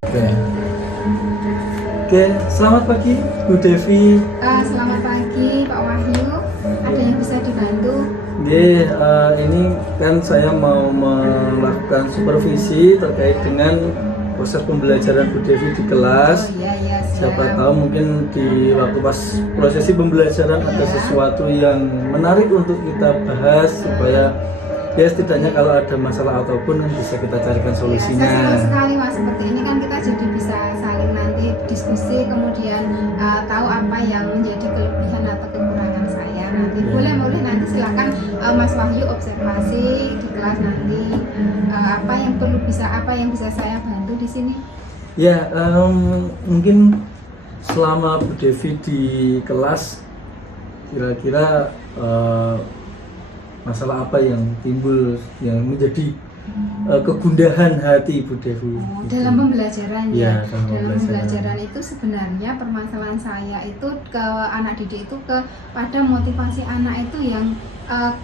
Oke. Oke, selamat pagi Bu Devi. Selamat pagi Pak Wahyu. Ada yang bisa dibantu? Ini kan saya mau melakukan supervisi terkait dengan proses pembelajaran Bu Devi di kelas. Oh iya, Siapa tahu mungkin di waktu pas prosesi pembelajaran ada sesuatu yang menarik untuk kita bahas supaya ya setidaknya kalau ada masalah ataupun bisa kita carikan solusinya. Saya senang sekali Mas, seperti ini kan kita jadi bisa saling nanti diskusi, kemudian tahu apa yang menjadi kelebihan atau kekurangan saya nanti. Boleh nanti silakan Mas Wahyu observasi di kelas nanti, apa yang bisa saya bantu di sini. Ya, mungkin selama Bu Devi di kelas kira-kira masalah apa yang timbul yang menjadi kegundahan hati Bu Devi? Dalam pembelajaran ya, dalam pembelajaran itu sebenarnya permasalahan saya itu ke anak didik itu kepada motivasi anak itu yang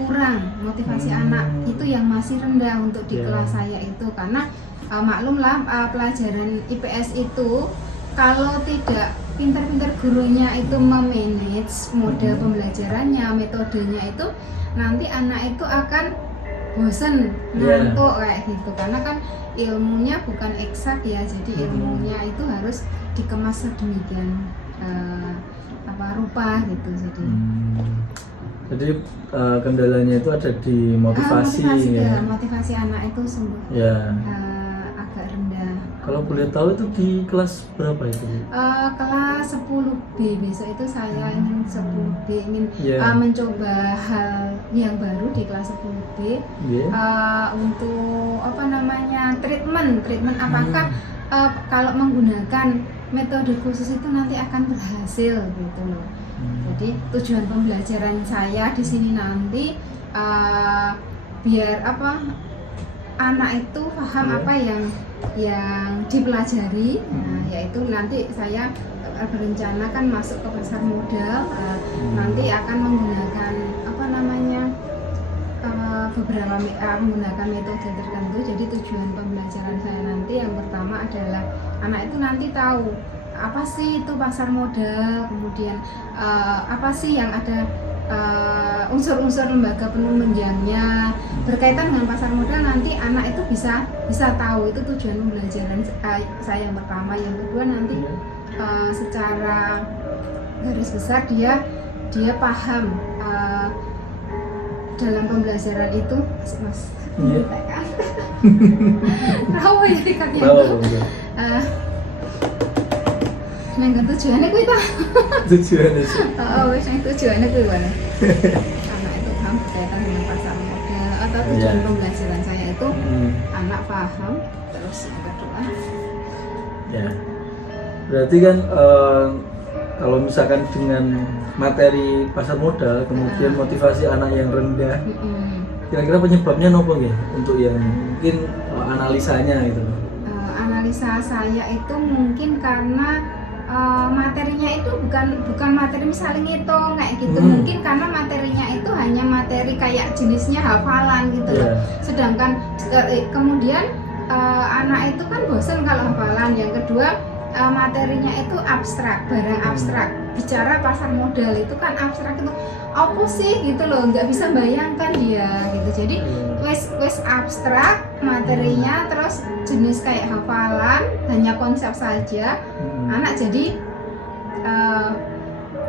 kurang, motivasi anak itu yang masih rendah untuk di kelas saya itu, karena maklumlah pelajaran IPS itu kalau tidak pintar-pintar gurunya itu memanage model pembelajarannya, metodenya itu, nanti anak itu akan bosen, ngantuk kayak gitu, karena kan ilmunya bukan eksak ya, jadi ilmunya itu harus dikemas sedemikian rupa gitu. Jadi kendalanya itu ada di motivasi ya. Motivasi anak itu sungguh agak rendah. Kalau boleh tahu itu di kelas berapa itu? Kelas 10B, besok itu saya ingin 10B ingin mencoba hal yang baru di kelas 10B untuk treatment apakah kalau menggunakan metode khusus itu nanti akan berhasil gitu loh. Jadi tujuan pembelajaran saya di sini nanti biar anak itu paham apa yang dipelajari, yaitu nanti saya berencana kan masuk ke pasar modal, nanti akan menggunakan menggunakan metode tertentu. Jadi tujuan pembelajaran saya nanti yang pertama adalah anak itu nanti tahu apa sih itu pasar modal, kemudian apa sih yang ada unsur-unsur lembaga penunjangnya berkaitan dengan pasar modal. Nanti anak itu bisa tahu, itu tujuan pembelajaran saya yang pertama. Yang kedua nanti secara garis besar dia paham dalam pembelajaran itu, Mas. Tahu ya dikatnya itu. Nang tujuannya kuwi ta. Tujuannya sih. Wis nang tujuannya kuwi wae. Anak itu paham berkaitan dengan pasar modal, atau tujuan pembelajaran saya itu anak paham. Terus yang kedua berarti kan kalau misalkan dengan materi pasar modal kemudian motivasi anak yang rendah, kira-kira penyebabnya nopo nggih untuk yang mungkin analisanya gitu? Analisa saya itu mungkin karena materinya itu bukan materi misalnya ngitung kayak gitu, mungkin karena materinya itu hanya materi kayak jenisnya hafalan gitu loh. Sedangkan kemudian anak itu kan bosan kalau hafalan. Yang kedua materinya itu abstrak, barang abstrak. Bicara pasar modal itu kan abstrak, itu apa sih gitu loh, nggak bisa bayangkan dia gitu. Jadi wes abstrak materinya, terus jenis kayak hafalan, hanya konsep saja. Anak jadi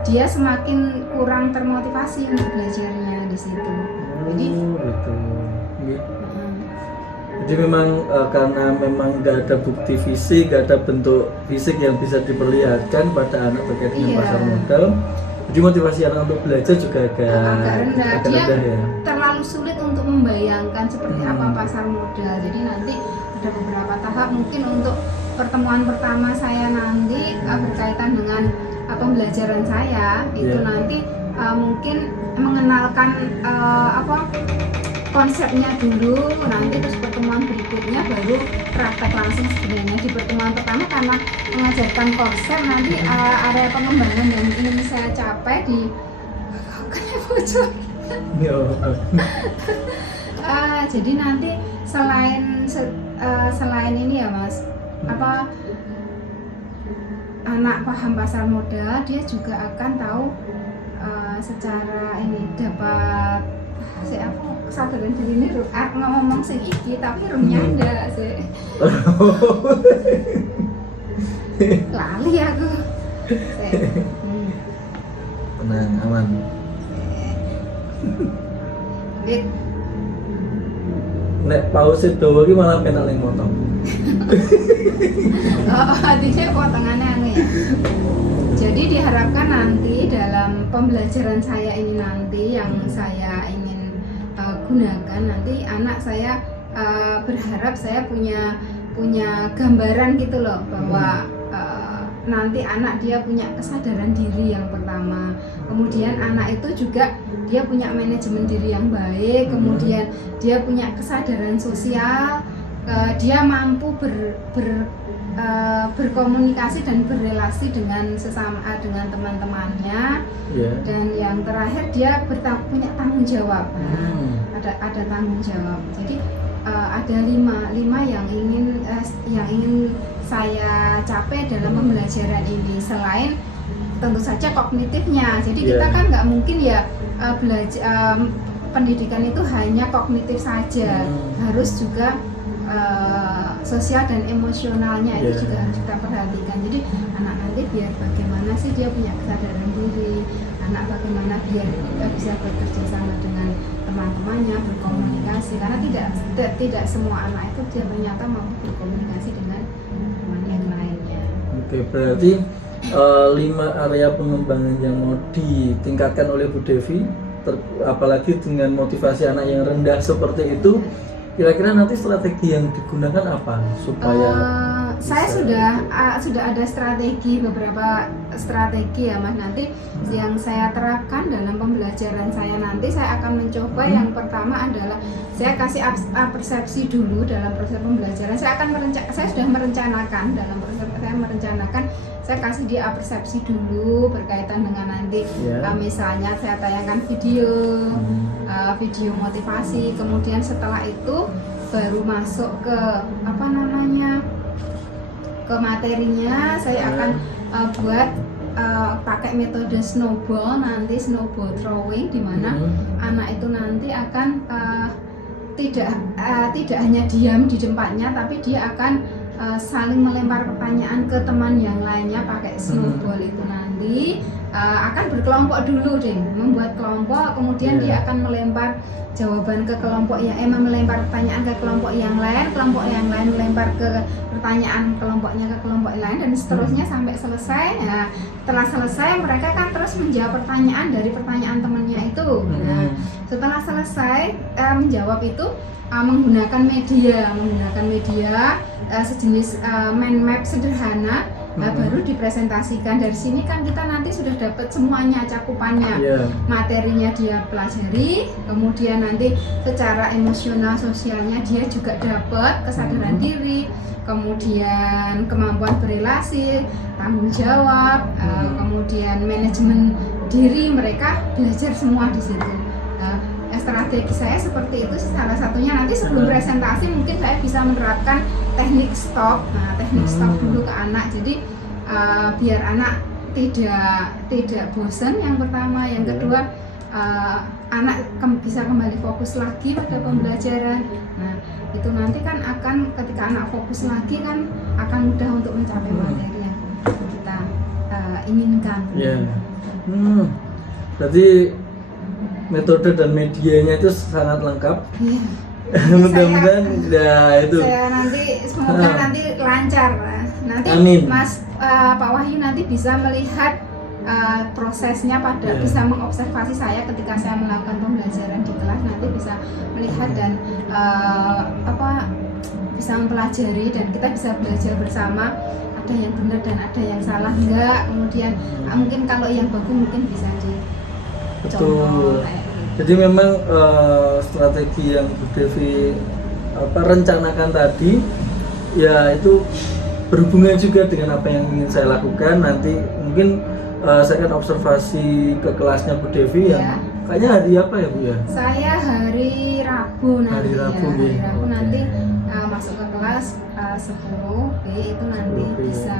dia semakin kurang termotivasi untuk belajarnya di situ. Jadi memang karena memang nggak ada bukti fisik, nggak ada bentuk fisik yang bisa diperlihatkan pada anak terkait dengan pasar modal, jadi motivasi anak untuk belajar juga agak rendah. Dia terlalu sulit untuk membayangkan seperti apa pasar modal. Jadi nanti ada beberapa tahap, mungkin untuk pertemuan pertama saya nanti berkaitan dengan pembelajaran saya itu nanti mungkin mengenalkan konsepnya dulu, nanti terus pertemuan berikutnya baru praktek langsung. Sebenarnya di pertemuan pertama karena mengajarkan konsep, nanti area pengembangan yang ingin saya capai di kayak bocor. Jadi nanti selain ini ya Mas, anak paham pasar modal, dia juga akan tahu secara ini dapat aku kesadaran diri ini ngomong sing iki tapi rumnya ndak sih. Lali aku. Tenang, aman. Nek pause dawa iki malah penak ning motong. Artinya potongannya anu ya. Jadi diharapkan nanti dalam pembelajaran saya ini nanti yang saya ingin gunakan nanti anak saya berharap saya punya gambaran gitu loh bahwa nanti anak dia punya kesadaran diri yang pertama, kemudian anak itu juga dia punya manajemen diri yang baik, kemudian dia punya kesadaran sosial, dia mampu berkomunikasi dan berrelasi dengan sesama dengan teman-temannya, dan yang terakhir dia punya tanggung jawab. Ada tanggung jawab. Jadi ada lima yang ingin saya capai dalam pembelajaran ini, selain tentu saja kognitifnya. Jadi kita kan nggak mungkin ya belajar pendidikan itu hanya kognitif saja, harus juga sosial dan emosionalnya itu juga harus kita perhatikan. Jadi anak nanti biar bagaimana sih dia punya kesadaran diri, anak bagaimana biar bisa bekerja sama dengan teman-temannya, berkomunikasi, karena tidak semua anak itu dia ternyata mampu berkomunikasi dengan teman yang lainnya. Oke, berarti 5 area pengembangan yang mau ditingkatkan oleh Bu Devi, apalagi dengan motivasi anak yang rendah seperti itu, kira-kira nanti strategi yang digunakan apa supaya saya sudah ada beberapa strategi ya Mas. Nanti yang saya terapkan dalam pembelajaran saya nanti saya akan mencoba yang pertama adalah saya kasih persepsi dulu dalam proses pembelajaran. Saya sudah merencanakan dalam proses saya kasih dia persepsi dulu berkaitan dengan nanti misalnya saya tayangkan video motivasi, kemudian setelah itu baru masuk ke ke materinya. Saya akan buat pakai metode snowball throwing, di mana anak itu nanti akan tidak hanya diam di tempatnya, tapi dia akan saling melempar pertanyaan ke teman yang lainnya pakai snowball itu nanti akan berkelompok dulu membuat kelompok, kemudian dia akan melempar jawaban ke kelompok melempar pertanyaan ke kelompok yang lain melempar ke pertanyaan kelompoknya ke kelompok lain, dan seterusnya sampai selesai. Nah, setelah selesai mereka kan terus menjawab pertanyaan dari pertanyaan temannya itu. Nah, setelah selesai menjawab itu menggunakan media sejenis mind map sederhana. Baru dipresentasikan. Dari sini kan kita nanti sudah dapat semuanya, cakupannya, materinya dia pelajari, kemudian nanti secara emosional sosialnya dia juga dapat kesadaran diri, kemudian kemampuan berrelasi, tanggung jawab, kemudian manajemen diri, mereka belajar semua di situ. Strategi saya seperti itu, salah satunya nanti sebelum presentasi mungkin saya bisa menerapkan teknik stop. Teknik stop dulu ke anak, jadi biar anak tidak bosan yang pertama, yang kedua anak bisa kembali fokus lagi pada pembelajaran. Nah, itu nanti kan akan ketika anak fokus lagi kan akan mudah untuk mencapai materi yang kita inginkan. Berarti metode dan medianya itu sangat lengkap. Mudah-mudahan itu. Saya semoga nanti lancar. Nanti Amin. Pak Wahyu nanti bisa melihat prosesnya bisa mengobservasi saya ketika saya melakukan pembelajaran di kelas, nanti bisa melihat dan bisa mempelajari, dan kita bisa belajar bersama. Ada yang benar dan ada yang salah enggak. Kemudian mungkin kalau yang bagus mungkin bisa Betul. Jadi memang strategi yang Bu Devi rencanakan tadi ya itu berhubungan juga dengan apa yang ingin saya lakukan. Nanti mungkin saya akan observasi ke kelasnya Bu Devi yang Kayaknya hari apa ya Bu ya? Saya hari Rabu nanti. Hari Rabu, ya. Hari ya. Rabu Oke. nanti masuk ke kelas 10B itu nanti 10B. bisa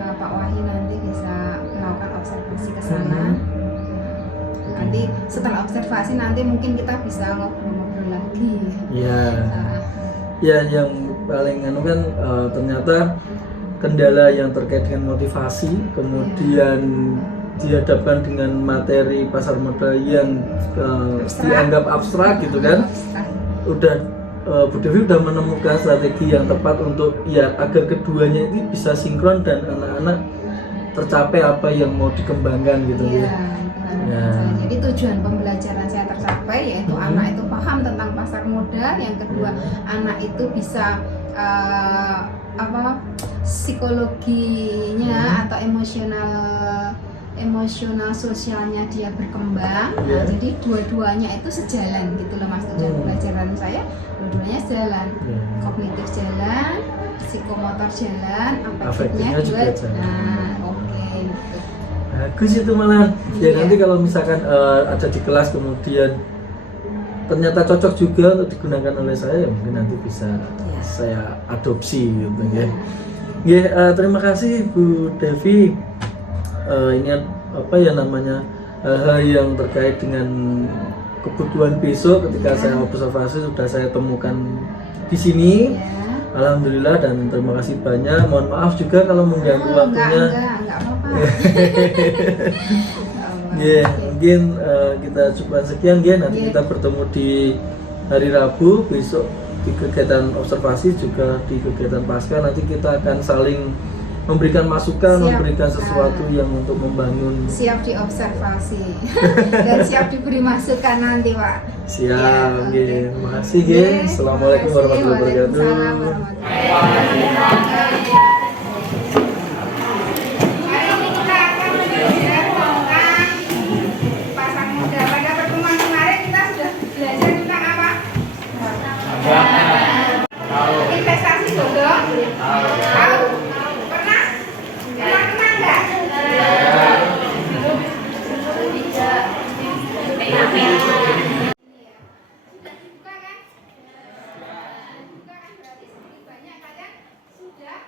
Pak Wahyu nanti bisa melakukan observasi ke sana. Nanti setelah observasi nanti mungkin kita bisa ngobrol-ngobrol lagi. Ya. Nah, Ya, yang paling anu kan ternyata kendala yang terkait dengan motivasi, kemudian dihadapkan dengan materi pasar modal yang Abstrak. dianggap abstrak gitu kan. abstrak. Udah Bu Devi udah menemukan strategi yang tepat untuk ya agar keduanya ini bisa sinkron dan anak-anak tercapai apa yang mau dikembangkan gitu Iya, ya. itu kan. Ya. Jadi tujuan pembelajaran saya tercapai yaitu anak itu paham tentang pasar modal, yang kedua anak itu bisa psikologinya atau emosional sosialnya dia berkembang. Nah, jadi dua-duanya itu sejalan gitu loh Mas. Tujuan pembelajaran saya dua-duanya sejalan. Kognitif jalan, psikomotor jalan, afektifnya Afektifnya juga juga. jalan. Nah, oke gitu. Bagus itu malah. Ya Iya. nanti kalau misalkan ada di kelas kemudian ternyata cocok juga untuk digunakan oleh saya, ya mungkin nanti bisa Iya. saya adopsi gitu ya. Ya, terima kasih Bu Devi. Ini apa ya namanya hal-hal yang terkait dengan kebutuhan besok ketika saya observasi sudah saya temukan di sini. Ya. Alhamdulillah dan terima kasih banyak. Mohon maaf juga kalau mengganggu waktunya. Enggak apa-apa. Ya, mungkin kita coba sekian ya. Nanti kita bertemu di hari Rabu besok di kegiatan observasi juga di kegiatan pasca. Nanti kita akan saling memberikan masukan, Siap. memberikan sesuatu yang untuk membangun. Siap diobservasi dan siap diberi masukan nanti Pak. Siap, Ya, ya. oke. Terima kasih, ya. Ya, Assalamualaikum terima kasih. warahmatullahi wabarakatuh. Waalaikumsalam warahmatullahi wabarakatuh. Hari ini kita akan belajar tentang pasar modal. Pada pertemuan kemarin kita sudah belajar tentang apa? Investasi bodong. Tahu? Pernah? Pernah enggak? Sudah dibuka kan? Dibuka kan berarti sedikit banyak kalian sudah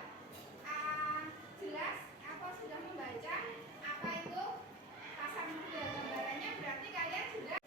jelas atau sudah membaca apa itu pasar modal. Gambarannya berarti kalian sudah.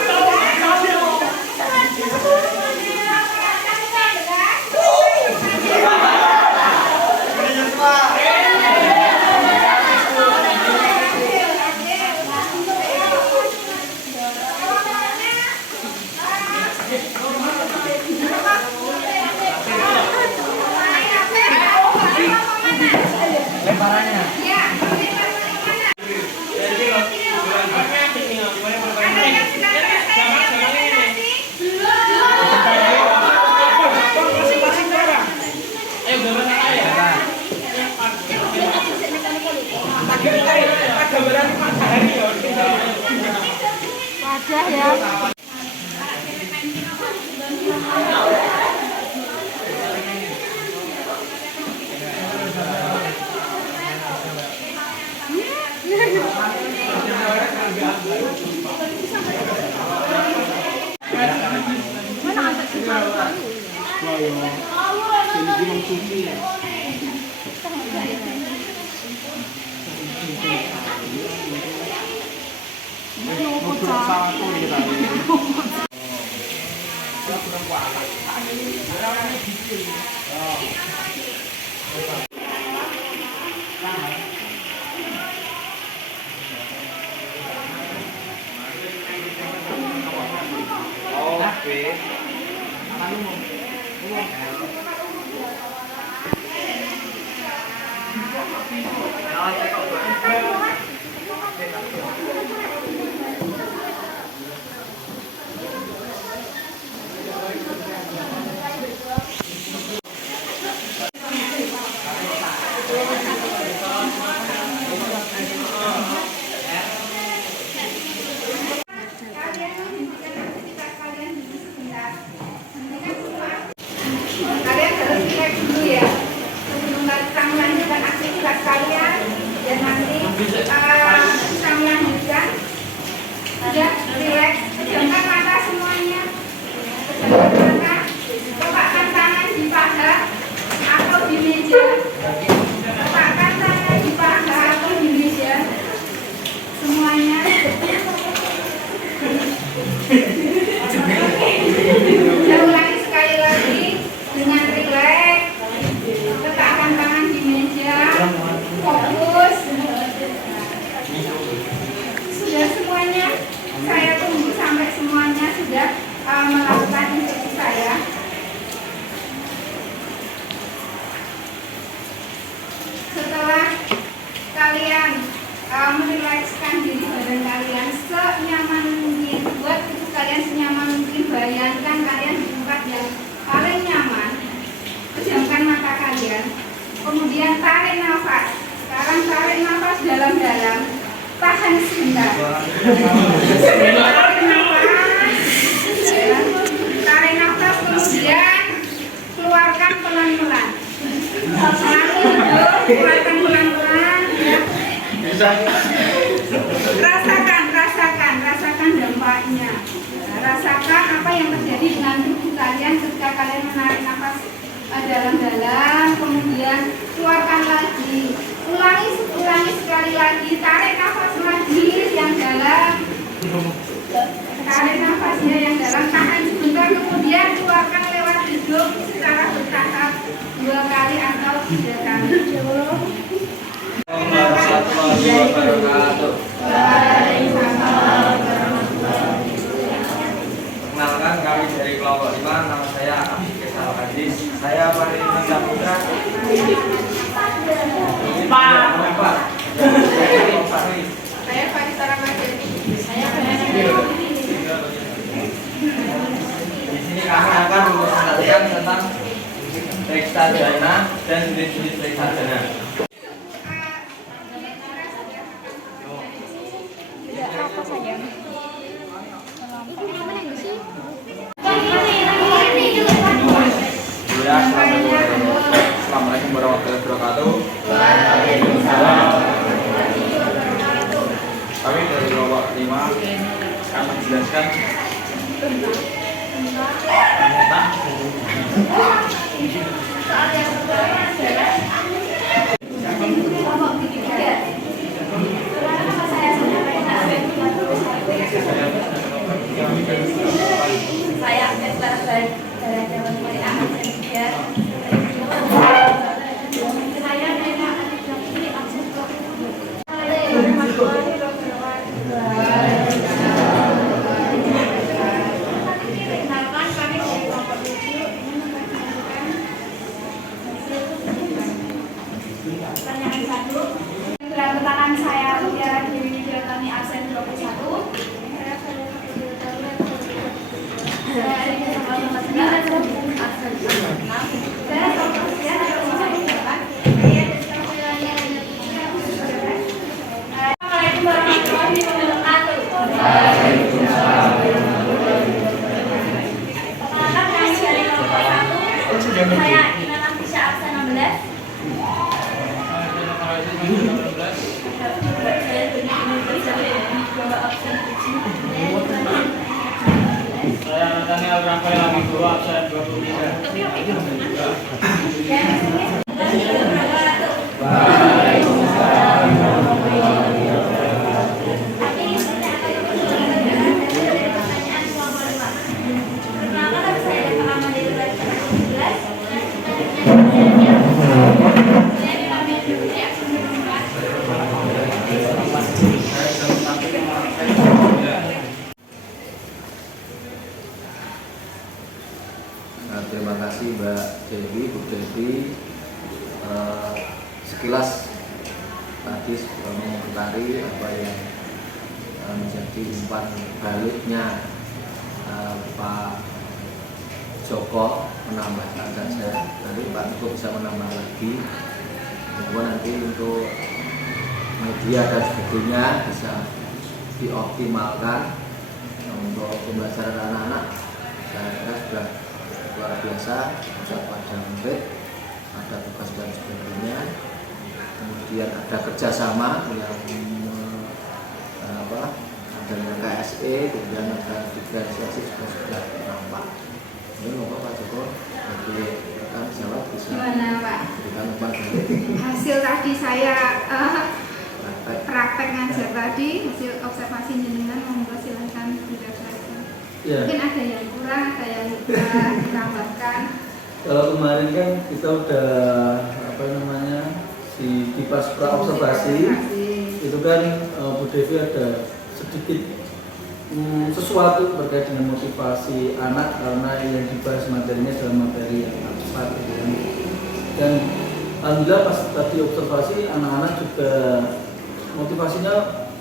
Silakan. aja ya. Mana ada sih baru-baru? Jadi gimana suci ya? Kalian harus relax dulu ya sebelum kita melanjutkan aktivitas kalian dan nanti bisa melanjutkan. Sudah relax, pejamkan mata semuanya, pejamkan mata, letakkan tangan di paha atau di meja, letakkan tangan di paha atau di meja semuanya. Saya ulangi sekali lagi dengan rileks, letakkan tangan di meja, fokus. Sudah semuanya, saya tunggu sampai semuanya sudah melakukan instruksi saya. Setelah kalian merilekskan diri badan kalian senyaman mungkin, buat tubuh kalian senyaman mungkin, bayangkan kalian di tempat yang paling nyaman, pejamkan mata kalian, kemudian tarik nafas. Sekarang tarik nafas dalam-dalam, tahan sebentar. Tarik nafas, kemudian keluarkan pelan-pelan. Selalu hidup, keluarkan pelan-pelan ya. Rasakan dampaknya. Rasakan apa yang terjadi dengan tubuh kalian ketika kalian menarik nafas dalam-dalam, kemudian keluarkan lagi. Ulangi sekali lagi, tarik nafas lagi yang dalam. Tarik nafasnya yang dalam, tahan sebentar, kemudian keluarkan lewat hidung secara bertahap 2 kali atau 3 kali. Perkenalkan, kami dari kelompok 5, nama saya Abdi Kesal Hadis. Saya Farid Saputra. Pak. Saya Farisa Ramadhan. Di sini kami akan mempresentasikan tentang reksadana dan jenis-jenis reksadana. Apa sayang? Assalamualaikum warahmatullahi wabarakatuh. Kami dari kelompok 5 akan menjelaskan Tangan saya Tiara Dewi Widyatani absen 21. Assalamualaikum warahmatullahi wabarakatuh. Sampai lagi dulu absen 23. Nah, terima kasih Mbak Dewi, Bu Dewi. Sekilas tadi mengomentari apa yang menjadi umpan baliknya Pak Joko menambahkan saja. Nanti Pak Joko bisa menambah lagi. Kemudian nanti untuk media dan sebagainya bisa dioptimalkan untuk pembelajaran anak-anak. Saya kira sudah luar biasa, pusat pada murid, ada tugas dan sebagainya. Kemudian ada kerjasama yang ada dengan KSE, kemudian ada diferensiasi juga sudah nampak. Ini mau Pak Joko, bagi rekan jawab bisa Gimana Pak? berikan umpan balik. Hasil tadi saya praktek ngajar tadi, hasil observasi jenengan, monggo silahkan direfleksikan. Ya. Mungkin ada yang kurang, ada yang bisa ditambahkan. Kalau kemarin kan kita udah di pas pra observasi itu kan Bu Devi ada sedikit sesuatu terkait dengan motivasi anak karena yang dibahas materinya adalah materi yang cepat gitu kan. Dan alhamdulillah pas tadi observasi anak-anak juga motivasinya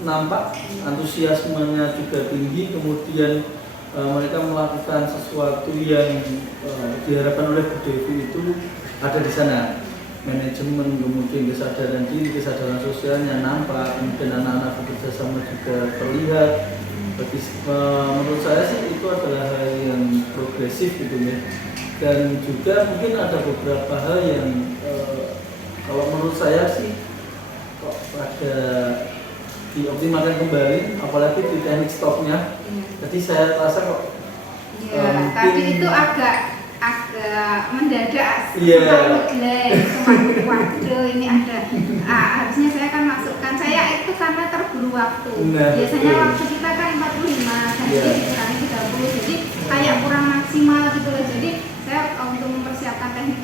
nampak, antusiasmenya juga tinggi, kemudian mereka melakukan sesuatu yang diharapkan oleh Bu Devi itu ada di sana. Manajemen, kemudian kesadaran diri, kesadaran sosialnya nampak, kemudian anak-anak bekerja sama juga terlihat. Bagi, menurut saya sih itu adalah hal yang progresif gitu ya. Dan juga mungkin ada beberapa hal yang kalau menurut saya sih kok ada dioptimalkan kembali, apalagi di teknik stopnya. Jadi saya rasa kok tadi itu agak mendadak, Iya. waduh ini ada. Harusnya saya kan masukkan, saya itu karena terburu waktu. Nah, Biasanya betul. waktu kita kan 45, dan Iya. ini dikurangi 30, jadi kayak kurang maksimal gitu loh. Jadi saya untuk mempersiapkan teknik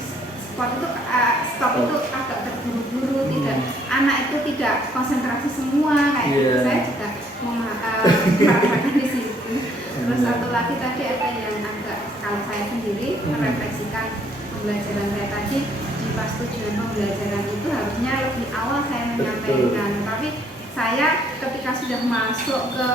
stop itu agak terburu-buru, tidak anak itu tidak konsentrasi semua kayak gitu. Iya. Saya juga merasakan di situ. Terus satu lagi tadi ada yang agak, kalau saya sendiri merefleksikan pembelajaran saya tadi di pas tujuan pembelajaran itu harusnya lebih awal saya menyampaikan. Tapi saya ketika sudah masuk ke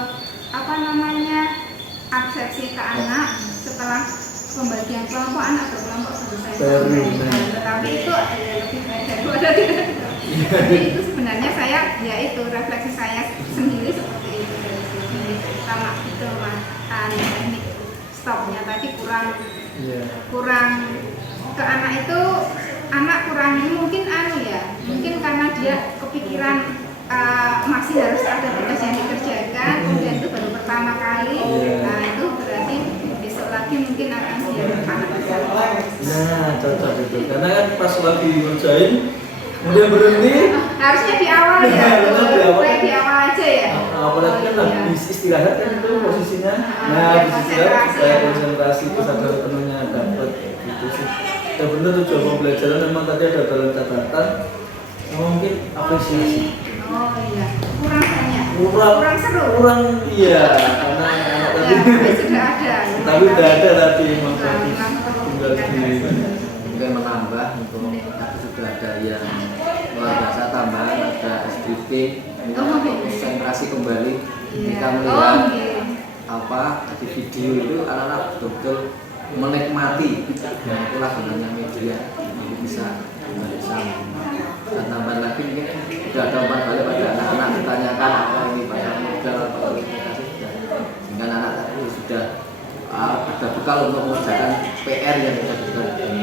absensi ke anak setelah pembagian kelompok anak berkelompok baru saya sampaikan. Tetapi itu ada yang lebih baik daripada tidak. Jadi itu sebenarnya saya, ya itu refleksi saya sendiri seperti itu dari sini. Sama itu teknik stopnya tadi kurang ke anak itu, anak kurang ini mungkin mungkin karena dia kepikiran masih harus ada tugas yang dikerjakan, kemudian itu baru pertama kali. Nah itu berarti besok lagi mungkin akan dia anak bisa. Nah, cocok itu. Karena kan pas lagi ngerjain kemudian berhenti. Harusnya di awal ya. Mulai di awal aja ya. Apalagi kan habis istirahat kan itu posisinya. Nah, habis istirahat supaya konsentrasi itu sadar penuhnya dapat gitu sih. Ya benar tujuan pembelajaran memang tadi ada dalam catatan. Mungkin apresiasi. Oh iya, kurang banyak. Kurang seru. Iya, karena anak tadi. Ya, sudah ada. Tapi udah ada tadi memang Tinggal Mungkin menambah untuk tapi sudah ada yang luar biasa tambahan, ada SDT konsentrasi kembali ketika melihat di video itu anak-anak betul-betul menikmati, dan itulah sebenarnya media yang bisa dan tambah lagi mungkin sudah ada umpan balik pada anak-anak ditanyakan apa ini pasar modal atau komunikasi, sehingga anak tadi sudah ada bekal untuk mengerjakan PR yang sudah diberikan.